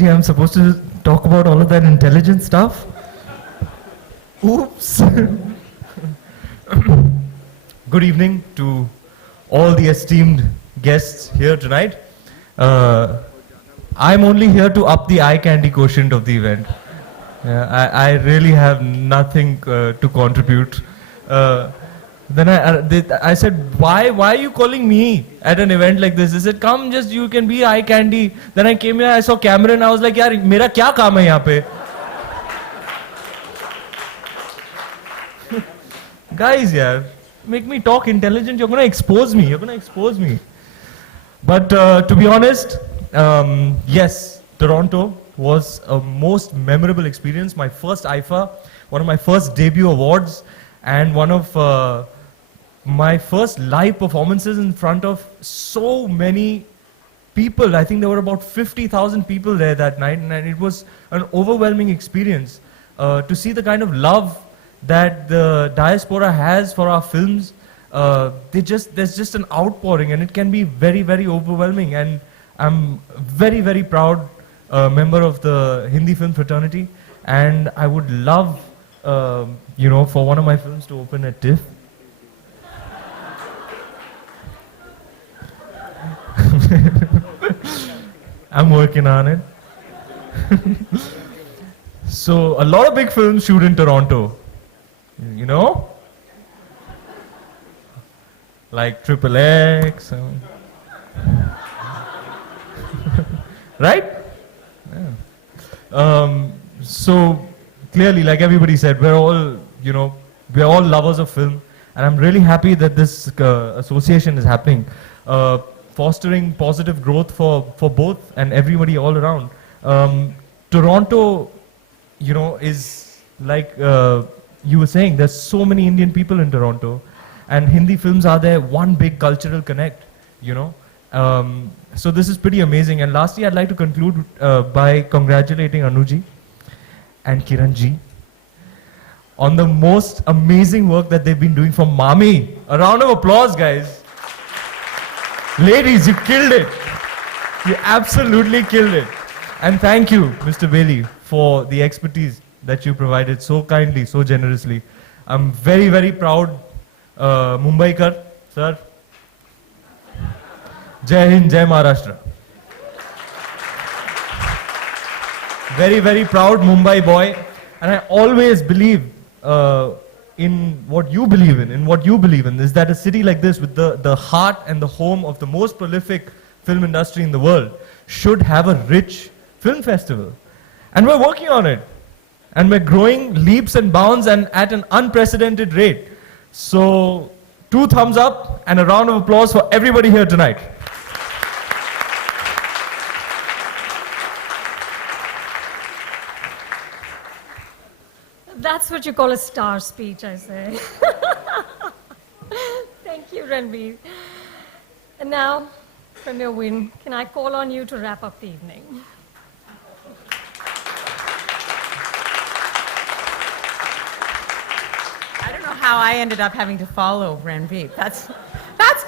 strategy, I'm supposed to talk about all of that intelligent stuff. Oops. Good evening to all the esteemed guests here tonight. I'm only here to up the eye candy quotient of the event. I really have nothing to contribute. Then I said, why are you calling me at an event like this? They said, come, just you can be eye candy. Then I came here, I saw Cameron, I was like, yaar, mera kya kaam hai yahan pe? Guys, yaar, make me talk intelligent. You're gonna expose me. But to be honest, yes, Toronto was a most memorable experience. My first IFA, one of my first debut awards, and one of my first live performances in front of so many people. I think there were about 50,000 people there that night, and it was an overwhelming experience to see the kind of love that the diaspora has for our films. There's just an outpouring, and it can be very, very overwhelming. And I'm very, very proud member of the Hindi film fraternity, and I would love, for one of my films to open at TIFF. I'm working on it. So a lot of big films shoot in Toronto, you know, like XXX, right? Yeah. So clearly, like everybody said, we're all lovers of film, and I'm really happy that this association is happening, fostering positive growth for both and everybody all around. Toronto, is like you were saying, there's so many Indian people in Toronto, and Hindi films are there, one big cultural connect, So this is pretty amazing. And lastly, I'd like to conclude by congratulating Anuji and Kiranji on the most amazing work that they've been doing for Mami. A round of applause, guys. Ladies, you killed it. You absolutely killed it. And thank you, Mr. Bailey, for the expertise that you provided so kindly, so generously. I'm very, very proud. Mumbaikar, sir. Jai Hind, Jai Maharashtra. Very, very proud Mumbai boy. And I always believe in what you believe in, is that a city like this, with the heart and the home of the most prolific film industry in the world, should have a rich film festival. And we're working on it. And we're growing leaps and bounds and at an unprecedented rate. So 2 thumbs up and a round of applause for everybody here tonight. That's what you call a star speech, I say. Thank you, Ranveer. And now, Premier Win, can I call on you to wrap up the evening? I don't know how I ended up having to follow Ranveer. That's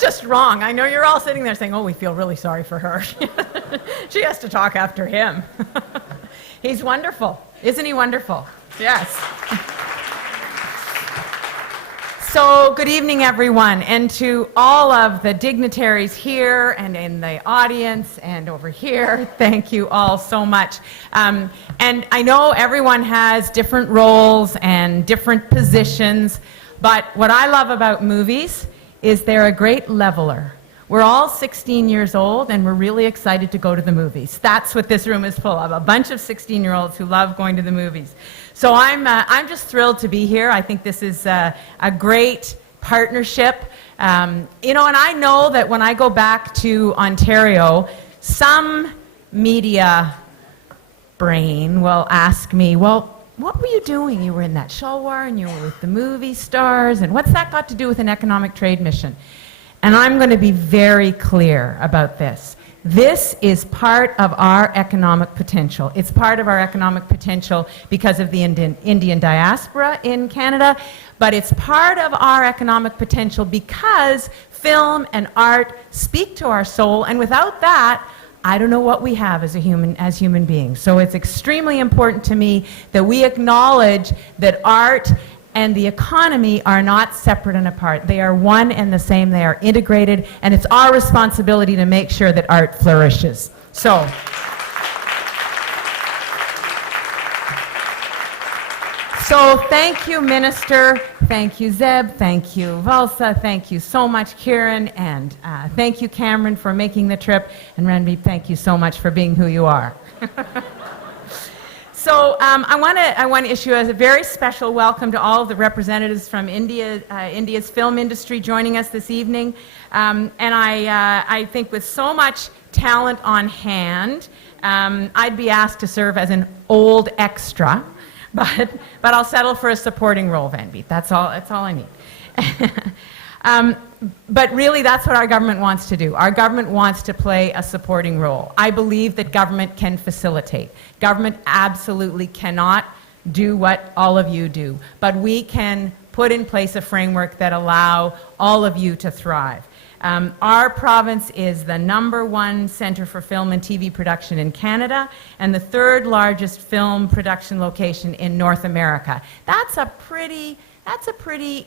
just wrong. I know you're all sitting there saying, oh, we feel really sorry for her. She has to talk after him. He's wonderful. Isn't he wonderful? Yes. So good evening, everyone, and to all of the dignitaries here and in the audience and over here, thank you all so much. And I know everyone has different roles and different positions, but what I love about movies is they're a great leveler. We're all 16 years old, and we're really excited to go to the movies. That's what this room is full of, a bunch of 16-year-olds who love going to the movies. So I'm just thrilled to be here. I think this is a great partnership. And I know that when I go back to Ontario, some media brain will ask me, well, what were you doing? You were in that Shalwar, and you were with the movie stars, and what's that got to do with an economic trade mission? And I'm going to be very clear about this. This is part of our economic potential. It's part of our economic potential because of the Indian diaspora in Canada, but it's part of our economic potential because film and art speak to our soul, and without that, I don't know what we have as human beings. So it's extremely important to me that we acknowledge that art and the economy are not separate and apart. They are one and the same. They are integrated, and it's our responsibility to make sure that art flourishes. So thank you, Minister. Thank you, Zeb. Thank you, Valsa. Thank you so much, Kieran. And thank you, Cameron, for making the trip. And Ranveer, thank you so much for being who you are. So I want to issue a very special welcome to all of the representatives from India's film industry joining us this evening. And I think with so much talent on hand, I'd be asked to serve as an old extra. But I'll settle for a supporting role, Ranveer. That's all I need. But really, that's what our government wants to do. Our government wants to play a supporting role. I believe that government can facilitate. Government absolutely cannot do what all of you do. But we can put in place a framework that allow all of you to thrive. Our province is the #1 centre for film and TV production in Canada and the 3rd largest film production location in North America. That's a pretty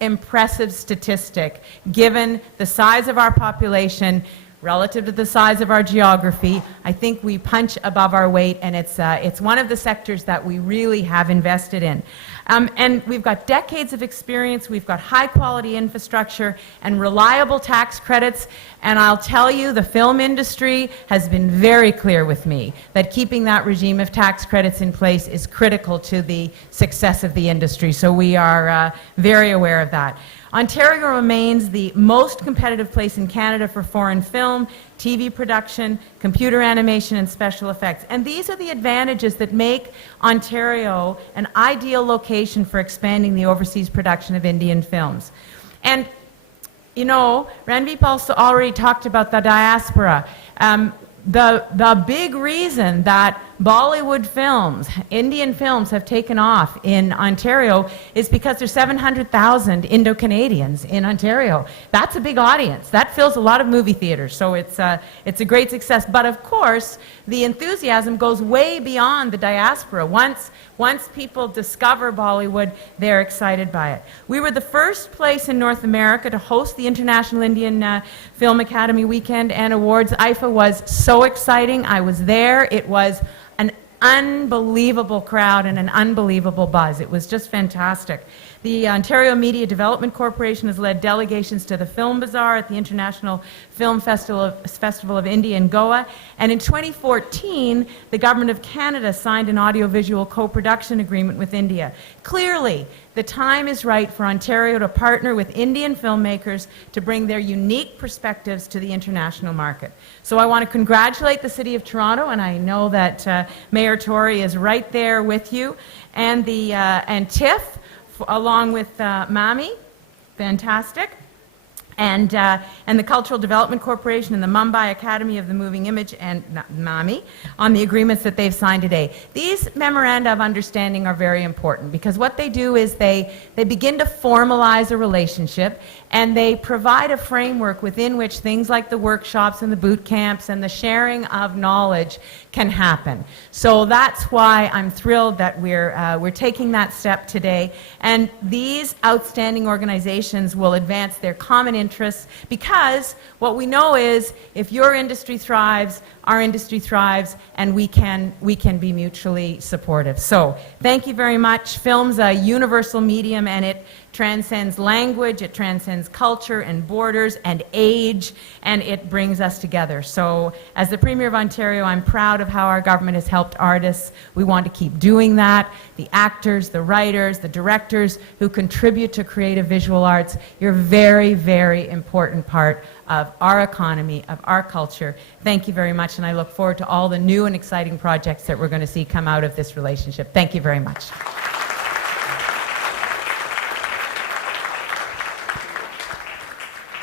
impressive statistic given the size of our population relative to the size of our geography. I think we punch above our weight, and it's one of the sectors that we really have invested in. And we've got decades of experience, we've got high quality infrastructure and reliable tax credits, and I'll tell you, the film industry has been very clear with me that keeping that regime of tax credits in place is critical to the success of the industry, so we are very aware of that. Ontario remains the most competitive place in Canada for foreign film, TV production, computer animation, and special effects. And these are the advantages that make Ontario an ideal location for expanding the overseas production of Indian films. And, you know, Ranveer also already talked about the diaspora. The big reason that Bollywood films, Indian films, have taken off in Ontario is because there's 700,000 Indo-Canadians in Ontario. That's a big audience. That fills a lot of movie theaters, so it's a great success. But of course, the enthusiasm goes way beyond the diaspora. Once people discover Bollywood, they're excited by it. We were the first place in North America to host the International Indian Film Academy Weekend and Awards. IFA was so exciting. I was there. It was an unbelievable crowd and an unbelievable buzz. It was just fantastic. The Ontario Media Development Corporation has led delegations to the Film Bazaar at the International Film Festival of India in Goa. And in 2014, the Government of Canada signed an audiovisual co-production agreement with India. Clearly, the time is right for Ontario to partner with Indian filmmakers to bring their unique perspectives to the international market. So I want to congratulate the City of Toronto, and I know that Mayor Tory is right there with you, and TIFF, along with MAMI, fantastic, and the Cultural Development Corporation and the Mumbai Academy of the Moving Image and MAMI on the agreements that they've signed today. These memoranda of understanding are very important because what they do is they begin to formalize a relationship, and they provide a framework within which things like the workshops and the boot camps and the sharing of knowledge can happen. So that's why I'm thrilled that we're taking that step today. And these outstanding organizations will advance their common interests because what we know is if your industry thrives, our industry thrives, and we can be mutually supportive. So thank you very much. Film's a universal medium, and it transcends language, it transcends culture and borders and age, and it brings us together. So as the Premier of Ontario, I'm proud of how our government has helped artists. We want to keep doing that. The actors, the writers, the directors who contribute to creative visual arts, you're a very, very important part of our economy, of our culture. Thank you very much, and I look forward to all the new and exciting projects that we're going to see come out of this relationship. Thank you very much.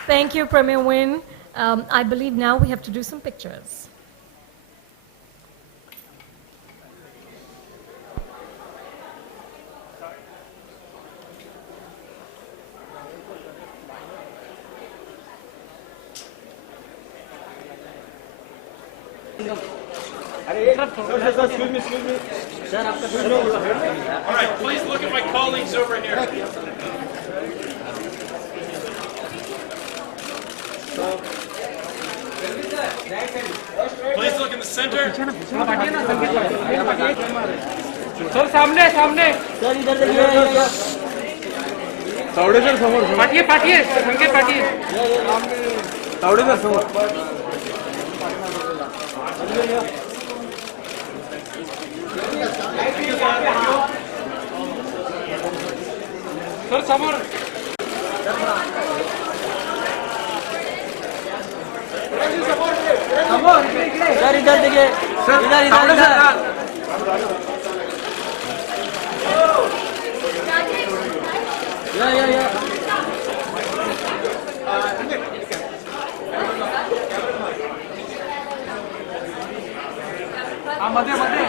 Thank you, Premier Wynne. I believe now we have to do some pictures. All right, please look at my colleagues over here. Please look in the center. Sir सामने सामने sir इधर देखिए Tawde sir समोर पाठिए पाठिए संकेत पाठिए Tawde sir समोर sir समोर sir इधर देखिए इधर इधर इधर या मध्ये मध्ये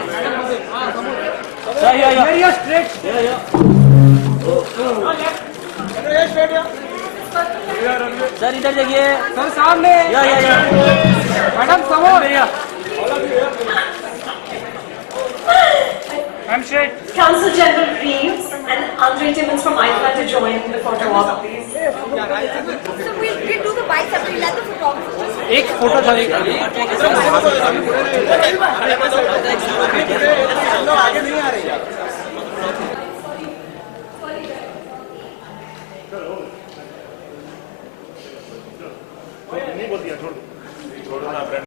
या स्ट्रेट या सर इधर देखिए सर सामने या मैडम समोर handshake Council General Reeves and Andre Timmons from IFA to join the photo walk, please. So we'll do the bicep. We'll let the photographer just एक फोटो था एक नहीं बोल दिया छोड़